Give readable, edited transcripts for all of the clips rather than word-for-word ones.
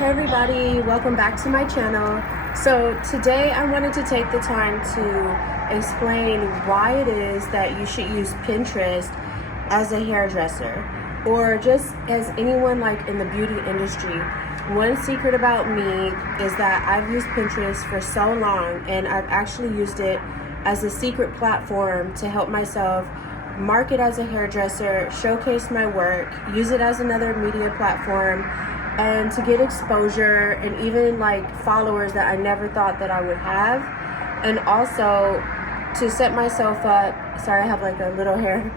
Hey everybody, welcome back to my channel. So today I wanted to take the time to explain why it is that you should use Pinterest as a hairdresser or just as anyone like in the beauty industry. One secret about me is that I've used Pinterest for so long, and I've actually used it as a secret platform to help myself market as a hairdresser, showcase my work, use it as another media platform, and to get exposure and even like followers that I never thought that I would have. And also to set myself up, sorry I have like a little hair,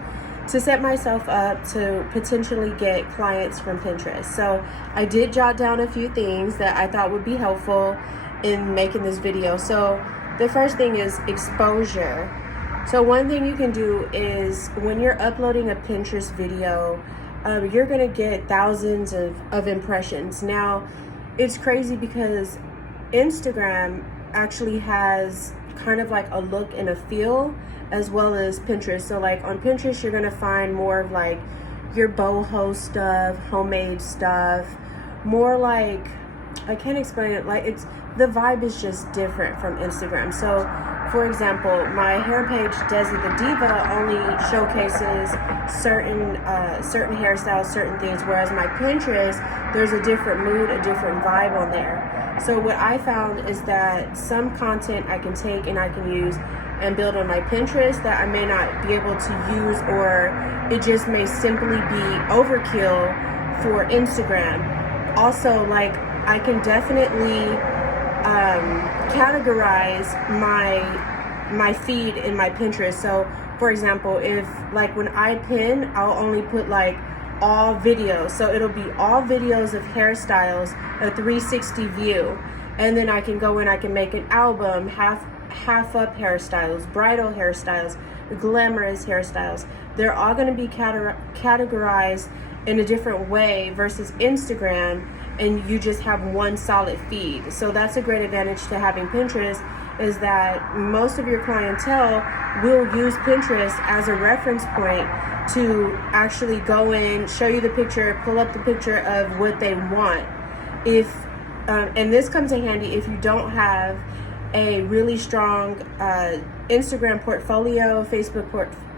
to set myself up to potentially get clients from Pinterest. So I did jot down a few things that I thought would be helpful in making this video. So the first thing is exposure. So one thing you can do is when you're uploading a Pinterest video, you're gonna get thousands of impressions. Now, it's crazy because Instagram actually has kind of like a look and a feel as well as Pinterest. So like on Pinterest, you're gonna find more of like your boho stuff, homemade stuff, more like, I can't explain it, like it's, the vibe is just different from Instagram. So for example, my hair page, Desi the Diva, only showcases certain hairstyles, certain things, whereas my Pinterest, there's a different mood, a different vibe on there. So what I found is that some content I can take and I can use and build on my Pinterest that I may not be able to use, or it just may simply be overkill for Instagram. Also, like, I can definitely categorize my feed in my Pinterest. So for example, if like when I pin, I'll only put like all videos, so it'll be all videos of hairstyles, a 360 view, and then I can go in, I can make an album, half up hairstyles, bridal hairstyles, glamorous hairstyles. They're all going to be categorized in a different way versus Instagram, and you just have one solid feed. So that's a great advantage to having Pinterest, is that most of your clientele will use Pinterest as a reference point to actually go in, show you the picture, pull up the picture of what they want. If and this comes in handy if you don't have a really strong Instagram portfolio, Facebook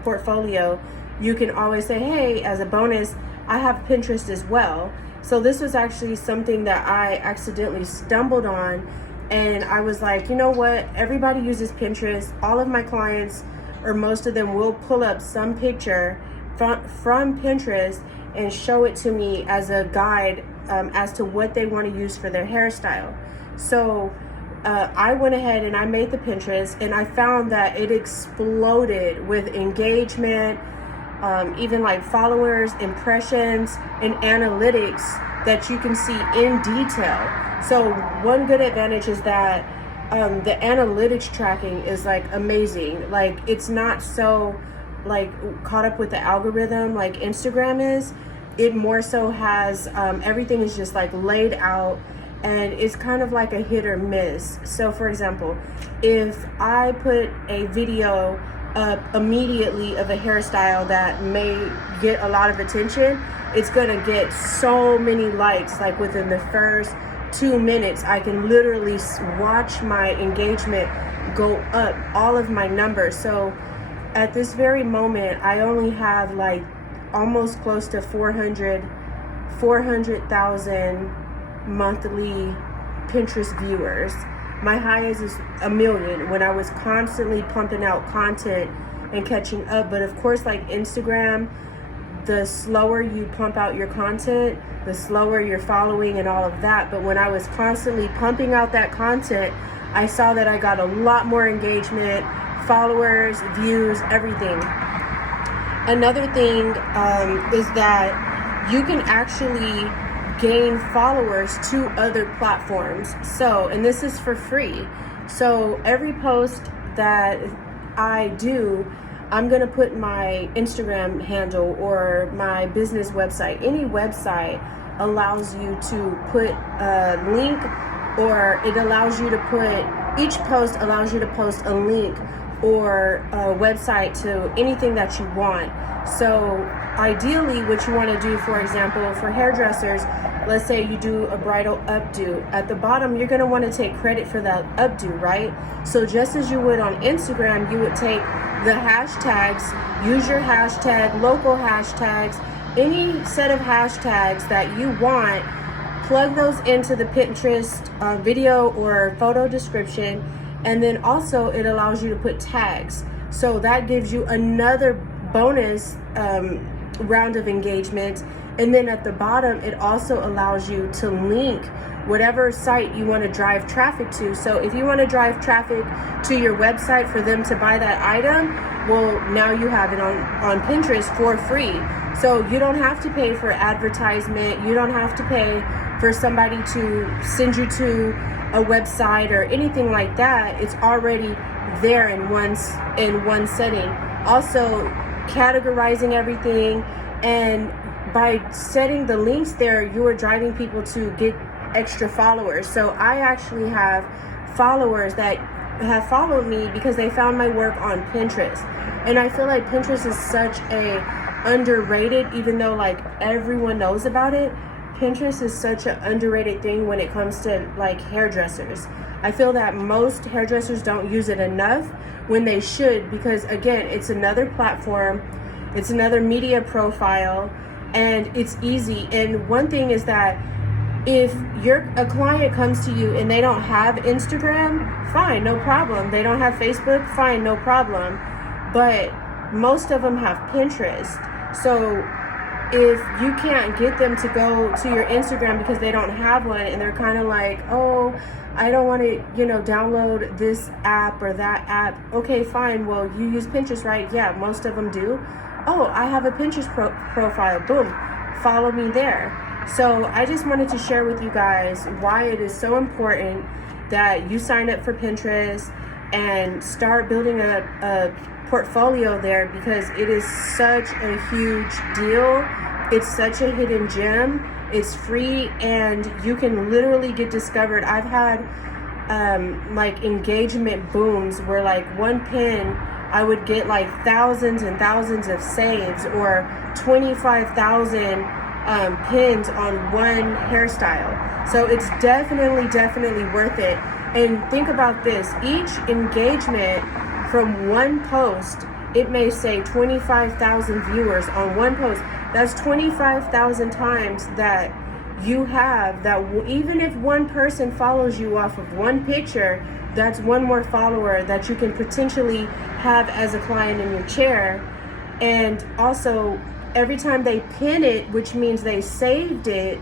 portfolio. You can always say, hey, as a bonus, I have Pinterest as well. So this was actually something that I accidentally stumbled on, and I was like, you know what, everybody uses Pinterest. All of my clients, or most of them, will pull up some picture from Pinterest and show it to me as a guide as to what they want to use for their hairstyle. So I went ahead and I made the Pinterest, and I found that it exploded with engagement, even like followers, impressions, and analytics that you can see in detail. So one good advantage is that the analytics tracking is like amazing. Like it's not so like caught up with the algorithm like Instagram is. It more so has everything is just like laid out, and it's kind of like a hit or miss. So for example, if I put a video up immediately of a hairstyle that may get a lot of attention, it's gonna get so many likes. Like within the first 2 minutes, I can literally watch my engagement go up, all of my numbers. So at this very moment, I only have like almost close to 400,000 monthly Pinterest viewers. My highest is 1 million when I was constantly pumping out content and catching up. But of course, like Instagram, the slower you pump out your content, the slower your following and all of that. But when I was constantly pumping out that content, I saw that I got a lot more engagement, followers, views, everything. Another thing is that you can actually gain followers to other platforms. So, and this is for free. So every post that I do, I'm gonna put my Instagram handle or my business website. Any website allows you to put a link, or it allows you to put, each post allows you to post a link or a website to anything that you want. So ideally what you want to do, for example, for hairdressers, let's say you do a bridal updo. At the bottom, you're going to want to take credit for that updo, right? So just as you would on Instagram, you would take the hashtags, use your hashtag, local hashtags, any set of hashtags that you want, plug those into the Pinterest video or photo description, and then also it allows you to put tags. So that gives you another bonus round of engagement. And then at the bottom, it also allows you to link whatever site you want to drive traffic to. So if you want to drive traffic to your website for them to buy that item, well, now you have it on Pinterest for free. So you don't have to pay for advertisement. You don't have to pay for somebody to send you to a website or anything like that. It's already there in one setting. Also, categorizing everything, and by setting the links there, you are driving people to get extra followers. So I actually have followers that have followed me because they found my work on Pinterest. And I feel like Pinterest is such a underrated, even though like everyone knows about it, Pinterest is such an underrated thing when it comes to like hairdressers. I feel that most hairdressers don't use it enough when they should, because again, it's another platform, it's another media profile, and it's easy. And one thing is that if a client comes to you and they don't have Instagram, fine, no problem. They don't have Facebook, fine, no problem. But most of them have Pinterest. So if you can't get them to go to your Instagram because they don't have one, and they're kind of like, oh, I don't want to, download this app or that app. Okay, fine. Well, you use Pinterest, right? Yeah, most of them do. Oh, I have a Pinterest profile. Boom. Follow me there. So I just wanted to share with you guys why it is so important that you sign up for Pinterest and start building a portfolio there, because it is such a huge deal. It's such a hidden gem. It's free and you can literally get discovered. I've had like engagement booms where like one pin I would get like thousands and thousands of saves, or 25,000 pins on one hairstyle. So it's definitely worth it. And think about this, each engagement from one post, it may say 25,000 viewers on one post. That's 25,000 times that you have that. Even if one person follows you off of one picture, that's one more follower that you can potentially have as a client in your chair. And also, every time they pin it, which means they saved it,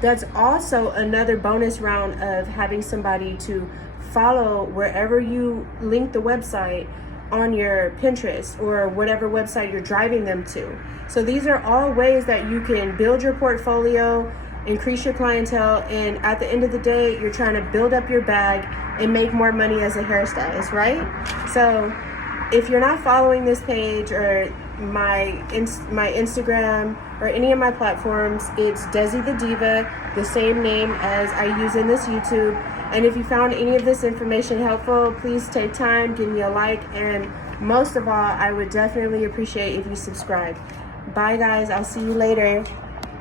that's also another bonus round of having somebody to follow wherever you link the website on your Pinterest or whatever website you're driving them to. So these are all ways that you can build your portfolio, increase your clientele, and at the end of the day, you're trying to build up your bag and make more money as a hairstylist, right? So if you're not following this page or my Instagram or any of my platforms, it's Desi the Diva, the same name as I use in this YouTube. And if you found any of this information helpful, please take time, give me a like, and most of all, I would definitely appreciate if you subscribe. Bye guys, I'll see you later.